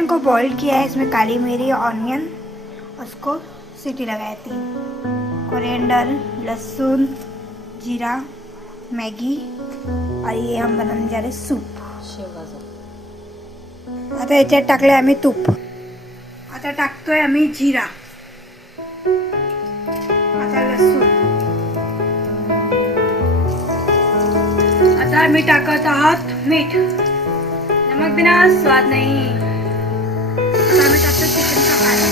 को boil KIA है, इसमें काली मिरी ऑनियन, उसको सीटी लगाई थी, कोरिएंडर, लहसुन, जीरा, मैगी, और ये हम बनाने जा रहे सूप. आता याच्यात टाकले आम्ही तूप. आता टाकतोय आम्ही जीरा, आता लसूण, आता आम्ही टाकत आहात मीठ. नमक बिना स्वाद नाही. आता आम्ही टाकतो चिकनचा पाला.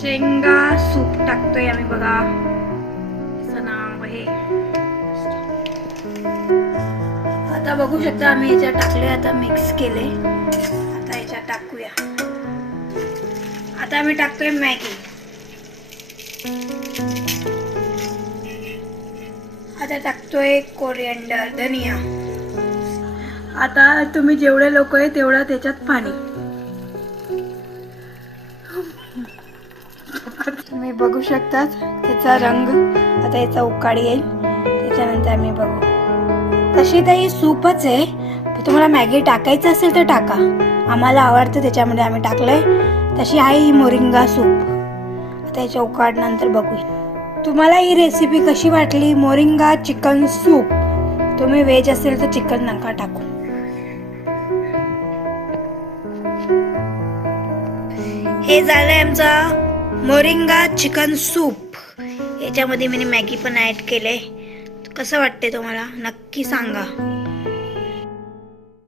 शेंगा सूप टाकतोय आम्ही बघा. असं नाव आहे. आता बघू शकता आम्ही याच्यात टाकले. आता मिक्स केले. आता याच्यात टाकूया. आता आम्ही टाकतोय मॅगी. आता टाकतोय कोरिएंडर, धनिया. आता तुम्ही जेवढे लोक आहे तेवढं त्याच्यात पाणी. तुम्ही बघू शकता त्याचा रंग. आता याचा उकाळ येईल, त्याच्यानंतर आम्ही बघू. तशी तर ही सूपच आहे. तुम्हाला मॅगी टाकायचं असेल तर टाका. आम्हाला आवडतं त्याच्यामध्ये आम्ही टाकलंय. तशी आहे ही मोरिंगा सूप. आता याच्या उकाळनंतर बघूया. तुम्हाला ही रेसिपी कशी वाटली? Moringa chicken soup. तुम्ही व्हेज असेल तर चिकन नका टाकू. हे झालंय आमचा मोरिंगा चिकन सूप. याच्यामध्ये मी मॅगी पण ऍड केले. कसं वाटते तुम्हाला नक्की सांगा.